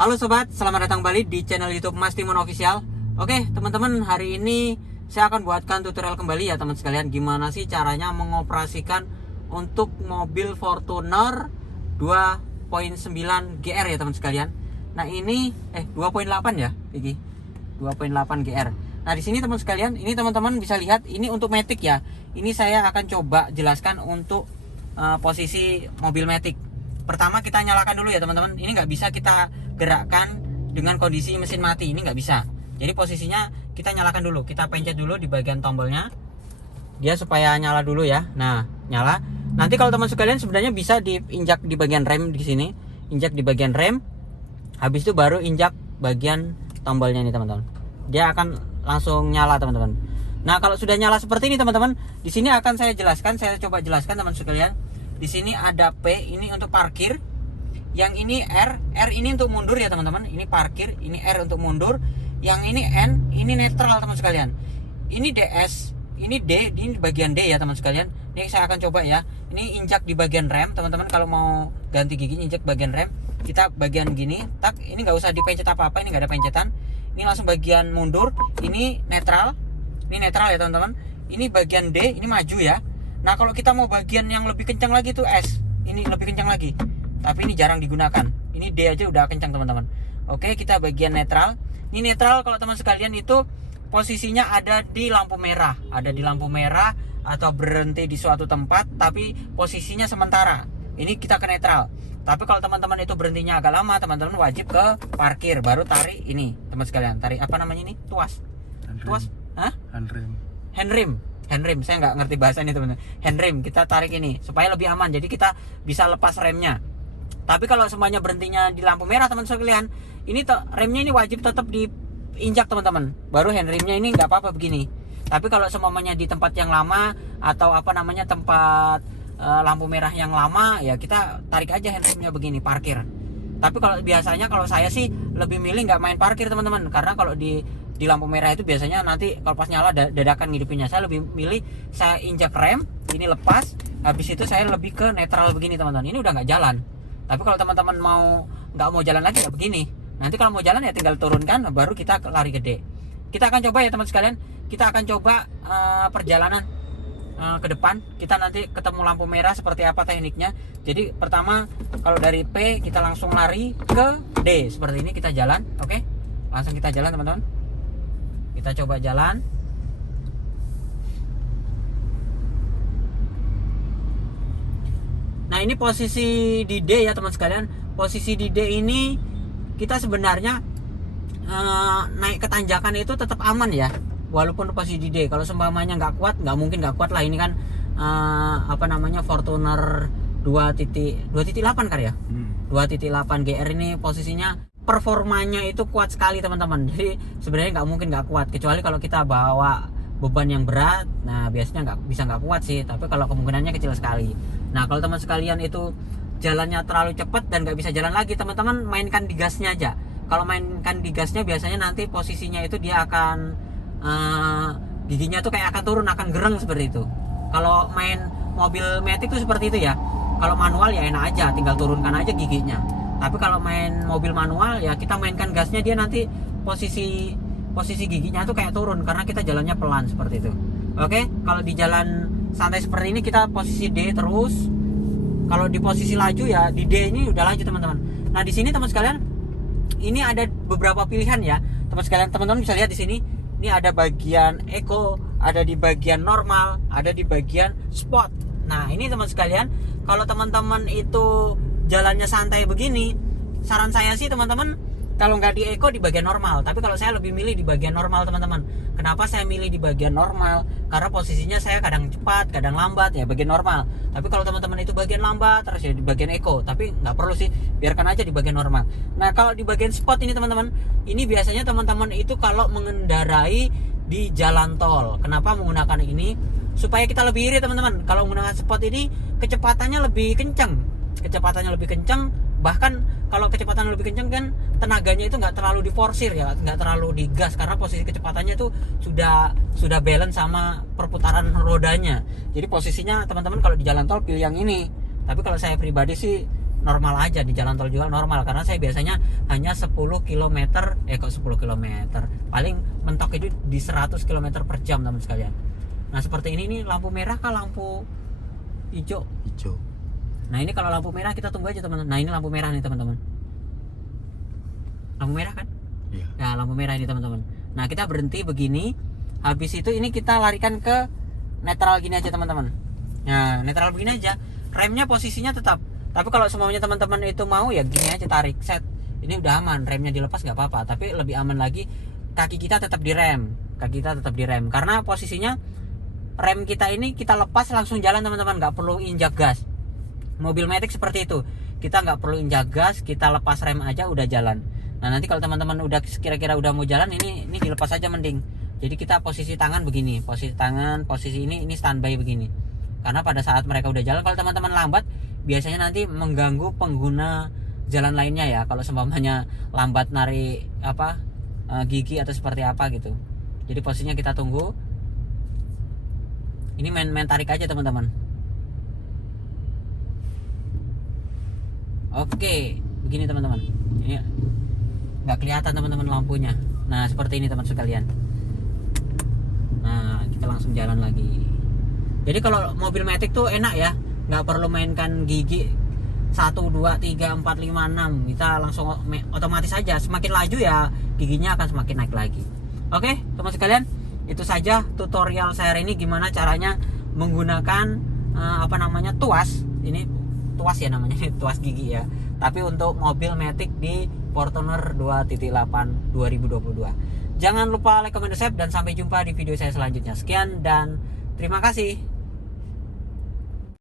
Halo sobat, selamat datang kembali di channel YouTube Mas Timon Official. Oke teman-teman, hari ini saya akan buatkan tutorial kembali ya teman sekalian, gimana sih caranya mengoperasikan untuk mobil Fortuner 2.9 GR ya teman sekalian. Nah ini 2.8 ya, Iki 2.8 GR. Nah di sini teman sekalian, ini teman-teman bisa lihat ini untuk Matic ya. Ini saya akan coba jelaskan untuk posisi mobil Matic. Pertama kita nyalakan dulu ya teman-teman. Ini nggak bisa kita gerakkan dengan kondisi mesin mati, ini nggak bisa. Jadi posisinya kita nyalakan dulu, kita pencet dulu di bagian tombolnya dia supaya nyala dulu ya. Nah nyala. Nanti kalau teman sekalian sebenarnya bisa diinjak di bagian rem di sini, injak di bagian rem. Habis itu baru injak bagian tombolnya nih teman-teman. Dia akan langsung nyala teman-teman. Nah kalau sudah nyala seperti ini teman-teman, di sini akan saya jelaskan, saya coba jelaskan teman sekalian. Di sini ada P, ini untuk parkir. Yang ini R ini untuk mundur ya teman-teman. Ini parkir, ini R untuk mundur. Yang ini N, ini netral teman sekalian. Ini DS, ini D, ini bagian D ya teman sekalian. Ini saya akan coba ya. Ini injak di bagian rem teman-teman. Kalau mau ganti gigi injak bagian rem, kita bagian gini, tak. Ini nggak usah dipencet apa-apa, ini nggak ada pencetan. Ini langsung bagian mundur. Ini netral ya teman-teman. Ini bagian D, ini maju ya. Nah kalau kita mau bagian yang lebih kencang lagi tuh S, ini lebih kencang lagi, tapi ini jarang digunakan. Ini D aja udah kencang teman-teman. Oke, kita bagian netral. Ini netral kalau teman sekalian itu posisinya ada di lampu merah, atau berhenti di suatu tempat, tapi posisinya sementara. Ini kita ke netral. Tapi kalau teman-teman itu berhentinya agak lama, teman-teman wajib ke parkir, baru tarik ini teman sekalian. Tarik apa namanya ini? Tuas. Hah? Handrem, saya nggak ngerti bahasa ini teman-teman. Handrem, kita tarik ini supaya lebih aman. Jadi kita bisa lepas remnya. Tapi kalau semuanya berhentinya di lampu merah teman sekalian, ini remnya ini wajib tetap diinjak teman-teman. Baru handremnya ini nggak apa-apa begini. Tapi kalau semuanya di tempat yang lama atau tempat lampu merah yang lama, ya kita tarik aja handremnya begini, parkir. Tapi kalau biasanya kalau saya sih lebih milih nggak main parkir teman-teman, karena kalau di lampu merah itu biasanya nanti kalau pas nyala dadakan ngidupinnya. Saya lebih milih saya injak rem, ini lepas, habis itu saya lebih ke netral begini teman-teman. Ini udah nggak jalan. Tapi kalau teman-teman nggak mau jalan lagi ya begini. Nanti kalau mau jalan ya tinggal turunkan, baru kita lari gede. Kita akan coba ya teman sekalian. Kita akan coba perjalanan ke depan. Kita nanti ketemu lampu merah seperti apa tekniknya. Jadi pertama kalau dari P kita langsung lari ke D seperti ini, kita jalan. Oke, langsung kita jalan teman-teman. Kita coba jalan. Nah ini posisi di D ya teman sekalian. Posisi di D ini kita sebenarnya naik ke tanjakan itu tetap aman ya, walaupun posisi di D. Kalau seumpamanya nggak kuat, nggak mungkin nggak kuat lah. Ini kan Fortuner 2.8 kali ya. 2.8 GR ini posisinya performanya itu kuat sekali teman-teman. Jadi sebenarnya nggak mungkin nggak kuat, kecuali kalau kita bawa beban yang berat. Nah biasanya nggak kuat sih, tapi kalau kemungkinannya kecil sekali. Nah kalau teman sekalian itu jalannya terlalu cepat dan nggak bisa jalan lagi, teman-teman mainkan di gasnya aja. Kalau mainkan di gasnya biasanya nanti posisinya itu dia akan giginya tuh kayak akan turun, akan gereng seperti itu. Kalau main mobil Matic tuh seperti itu ya. Kalau manual ya enak aja, tinggal turunkan aja giginya. Tapi kalau main mobil manual ya kita mainkan gasnya, dia nanti posisi giginya tuh kayak turun karena kita jalannya pelan seperti itu. Oke, kalau di jalan santai seperti ini kita posisi D terus. Kalau di posisi laju ya di D ini udah laju teman-teman. Nah di sini teman sekalian, ini ada beberapa pilihan ya teman sekalian. Teman-teman bisa lihat di sini. Ini ada bagian eco, ada di bagian normal, ada di bagian sport. Nah ini teman sekalian, kalau teman-teman itu jalannya santai begini, saran saya sih teman-teman kalau nggak di eco di bagian normal. Tapi kalau saya lebih milih di bagian normal teman-teman. Kenapa saya milih di bagian normal? Karena posisinya saya kadang cepat, kadang lambat ya bagian normal. Tapi kalau teman-teman itu bagian lambat terus ya di bagian eco. Tapi nggak perlu sih, biarkan aja di bagian normal. Nah kalau di bagian sport ini teman-teman, ini biasanya teman-teman itu kalau mengendarai di jalan tol. Kenapa menggunakan ini? Supaya kita lebih irit teman-teman. Kalau menggunakan sport ini kecepatannya lebih kencang. Bahkan kalau kecepatan lebih kencang kan tenaganya itu nggak terlalu diforsir ya, nggak terlalu digas, karena posisi kecepatannya itu sudah balance sama perputaran rodanya. Jadi posisinya teman-teman kalau di jalan tol pilih yang ini. Tapi kalau saya pribadi sih normal aja, di jalan tol juga normal, karena saya biasanya hanya 10 km, kok 10 km, paling mentok itu di 100 km per jam teman sekalian. Nah seperti ini nih, lampu merah kah lampu hijau? Hijau. Nah ini kalau lampu merah kita tunggu aja teman-teman. Nah ini lampu merah nih teman-teman, lampu merah kan? Iya. Ya lampu merah ini teman-teman. Nah kita berhenti begini, habis itu ini kita larikan ke netral gini aja teman-teman. Nah netral begini aja, remnya posisinya tetap. Tapi kalau semuanya teman-teman itu mau ya gini aja, tarik set. Ini udah aman, remnya dilepas nggak apa-apa. Tapi lebih aman lagi kaki kita tetap direm, karena posisinya rem kita ini kita lepas langsung jalan teman-teman, nggak perlu injak gas. Mobil Matic seperti itu, kita nggak perlu injak gas, kita lepas rem aja udah jalan. Nah nanti kalau teman-teman udah kira-kira udah mau jalan, ini dilepas aja mending. Jadi kita posisi tangan begini, posisi ini standby begini. Karena pada saat mereka udah jalan, kalau teman-teman lambat biasanya nanti mengganggu pengguna jalan lainnya ya, kalau seumpamanya lambat narik gigi atau seperti apa gitu. Jadi posisinya kita tunggu. Ini main tarik aja teman-teman. Oke, begini teman-teman. Ini nggak kelihatan teman-teman lampunya. Nah seperti ini teman sekalian. Nah kita langsung jalan lagi. Jadi kalau mobil Matic tuh enak ya, nggak perlu mainkan gigi 1, 2, 3, 4, 5, 6. Kita langsung otomatis aja, semakin laju ya giginya akan semakin naik lagi. Oke teman sekalian, itu saja tutorial saya hari ini gimana caranya menggunakan tuas. Ini tuas ya namanya, tuas gigi ya, tapi untuk mobil Matic di Fortuner 2.8 2022. Jangan lupa like, comment, subscribe, dan sampai jumpa di video saya selanjutnya. Sekian dan terima kasih.